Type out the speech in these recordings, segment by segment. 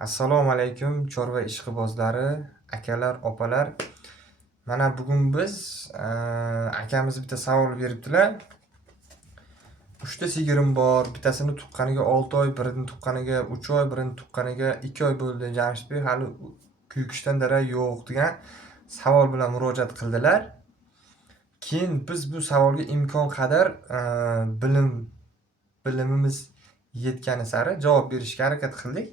Assalomu alaykum chorva ishqibozlari, akalar, opalar. Mana bugun biz akamiz bitta savol beribdilar. 3 ta sigirim bor. Bittasini tuqqaniga 6 oy, birini tuqqaniga 3 oy, birini tuqqaniga 2 oy bo'ldi. Jamshidbek hali kuyikishdan darak yo'q degan savol bilan murojaat qildilar. Keyin biz bu savolga imkon qadar bilimimiz yetgani sari javob berishga harakat qildik.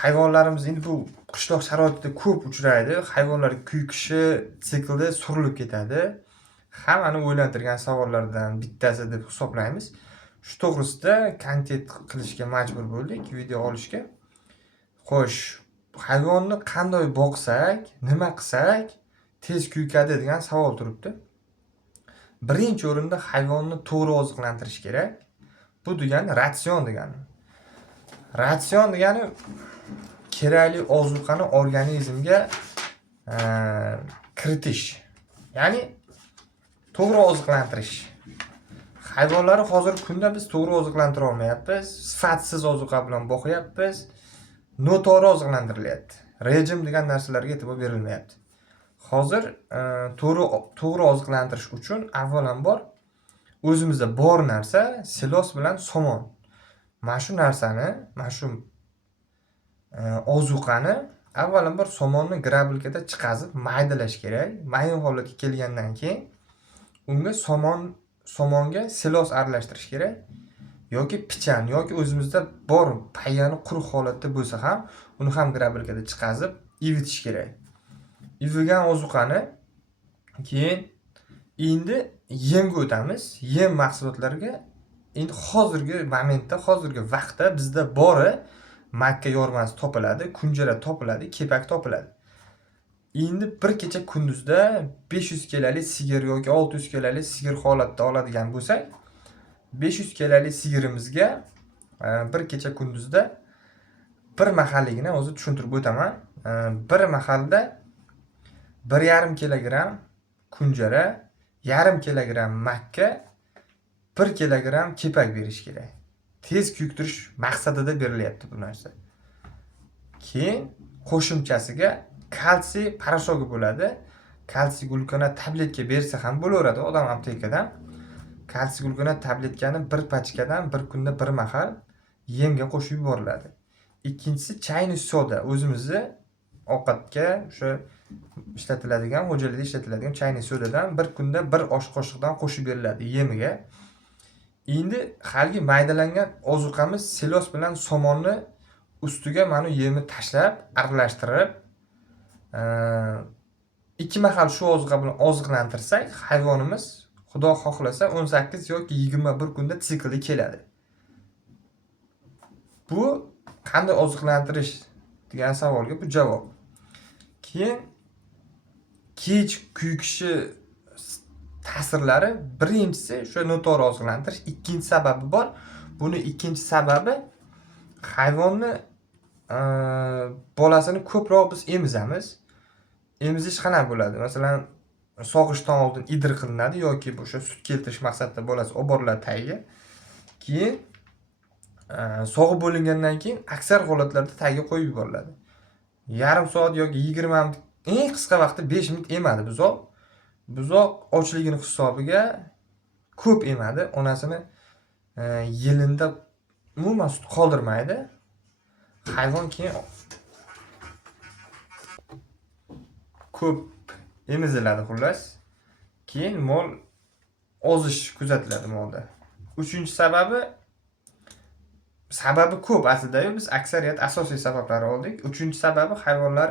Hayvonlarimiz endi bu qishloq sharoitida ko'p uchraydi. Hayvonlar kuykishi siklida surilib ketadi. Hammani o'ylantirgan savollardan bittasi deb hisoblaymiz. Shu to'g'risida kontent qilishga majbur bo'ldik, video olishga. Xo'sh, hayvonni qanday boqsak, nima qilsak tez kuykadi degan savol turibdi. Birinchi o'rinda hayvonni to'g'ri oziqlantirish kerak. Bu degani ratsion degani. Ratsion degani kerakli ozuqani organizmga kiritish. Ya'ni to'g'ri oziqlantirish. Hayvonlarni hozirgi kunda biz to'g'ri oziqlantira olmayapmiz. Sifatsiz ozuqa bilan boqyapmiz. Noto'g'ri oziqlantirilyapti. Rejim degan narsalarga e'tibor berilmayapti. Hozir to'g'ri oziqlantirish uchun avvalambor o'zimizda bor narsa silos bilan somon. Mana shu narsani, mana shu ozuqani avvalambor somonni grabelkada chiqazib maydalash kerak. Mayin holatga kelgandan keyin unga somonga silos aralashtirish kerak yoki pichan yoki o'zimizda bor payyani quruq holatda bo'lsa ham uni ham grabelkada chiqazib ivitish kerak. Ivigan ozuqani keyin endi yemga o'tamiz. Yem mahsulotlariga endi hozirgi momentda, hozirgi vaqtda bizda bori makka yormasi topiladi, kunjara topiladi, kepak topiladi. Endi bir kecha kunduzda 500 kelalik sigir yoki 600 kelalik sigir holatda oladigan bo'lsak, 500 kelalik sigirimizga bir kecha kunduzda bir mahalligini o'zi tushuntirib o'taman. Bir mahalda 1,5 kilogram kunjara, 1,5 kilogram makka, 1 kilogram kepak berish kerak. Tez kuyuktirish maqsadida berilyapti bu narsa. Keyin qo'shimchasiga kalsiy poroshogi bo'ladi. Kalsiy glukonat tabletka bersa ham bo'laveradi odam aptekadan. Kalsiy glukonat tabletkani bir pachkadan bir kunda bir mahal yemga qo'shib yuboriladi. Ikkinchisi chayni soda. O'zimizni ovqatga o'sha ishlatiladigan, xo'jalikda ishlatiladigan chayni sodadan bir kunda bir osh qoshiqdan qo'shib beriladi yemiga. Endi haligi maydalangan ozuqamiz silos bilan somonni ustiga mana yemni tashlab, aralashtirib, ikki mahal shu ozuqa bilan oziqlantirsak, hayvonimiz Xudo xohlasa 18 yoki 21 kunda siklga keladi. Bu qanday oziqlantirish degan savolga bu javob. Keyin kech kuykishi ta'sirlari, birinchisi o'sha noto'g'ri oziqlantirish, ikkinchi sababi bor. Buni ikkinchi sababi hayvonni bolasini ko'proq biz emizamiz. Emizish qanaqa bo'ladi? Masalan, sog'ishdan oldin idr qilinadi yoki o'sha sut keltirish maqsadida bolasi olib boriladi tagiga. Keyin sog'ib bo'lingandan keyin aksar holatlarda tagiga qo'yib yuboriladi. Yarim soat yoki 20 minut, eng qisqa vaqtda 5 minut emadi buzoq. Buzoq ochligini hisobiga ko'p emadi. Onasini yelinda umuman sut qoldirmaydi. Hayvon keyin ko'p emiziladi xullas. Keyin mol ozish kuzatiladi molda. Uchinchi sababi ko'p aslida-yu, biz aksariyat asosiy sabablarni oldik. Uchinchi sababi hayvonlar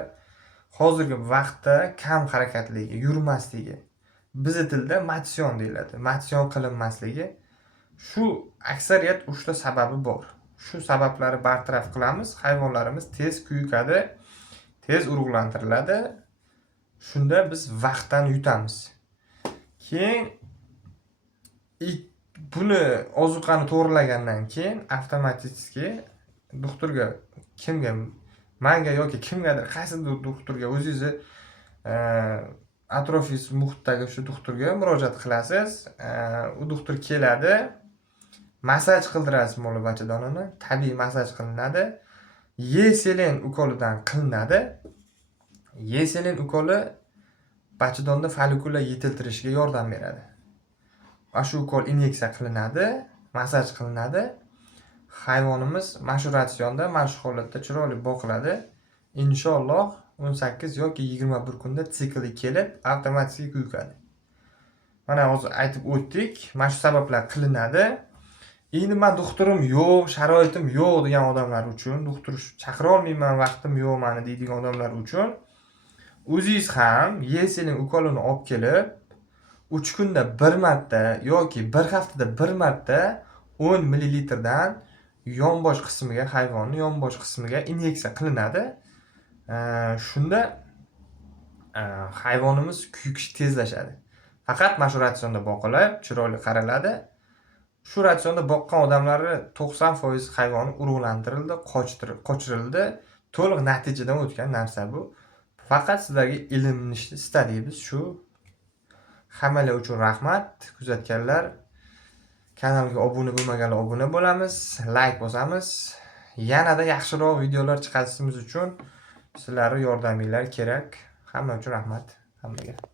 hozirgi vaqtda kam harakatligi, yurmasligi. Bizning tilda matsion deyiladi. Matsion qilinmasligi. Shu aksariyat 3 ta sababi bor. Shu sabablarni bartaraf qilamiz, hayvonlarimiz tez kuyikadi, tez urug'lantiriladi. Shunda biz vaqtdan yutamiz. Keyin buni ozuqani to'g'rilagandan keyin avtomatik doktorga, menga yoki kimgadir, qaysidir doktorga o'zingizni atrofis muhitdagi shu doktorga murojaat qilasiz. U doktor keladi, massaj qildirasiz mol bachadonini, tabiiy massaj qilinadi. Yeselin ukolidan qilinadi. Yeselin ukoli bachadonda follikula yetiltirishga yordam beradi. Mana shu ukol inyeksiya qilinadi, massaj qilinadi. Hayvonimiz mana shu ratsionda, mana shu holatda chiroyli boqiladi. Inshaalloh 18 yoki 21 kunda sikli kelib, avtomatik yukadi. Mana hozir aytib o'tdik. Mana shu sabablar qilinadi. Endi men doktorim yo'q, sharoitim yo'q degan odamlar uchun, doktor chaqira olmayman, vaqtim yo'q meni deydigan odamlar uchun o'zingiz ham yeselin ukolini olib kelib 3 kunda 1 marta yoki 1 haftada 1 marta 10 ml yonbosh qismiga, hayvonning yonbosh qismiga inyeksiya qilinadi. Shunda hayvonimiz kuyukishi tezlashadi. Faqat mana shu ratsionda boqilib, chiroyli qaraladi. Shu ratsionda boqqan odamlari 90% hayvoni urug'lantirildi, qochirildi. To'liq natijadan o'tgan narsa bu. Faqat sizlarga ilmni istadingiz shu. Hammalar uchun rahmat, kuzatganlar. Kanalga obuna bo'lmaganlar obuna bo'lamiz, like bosamiz. Yanada yaxshiroq videolar chiqarishimiz uchun sizlarning yordaminglar kerak. Hamma uchun rahmat. Hammaga.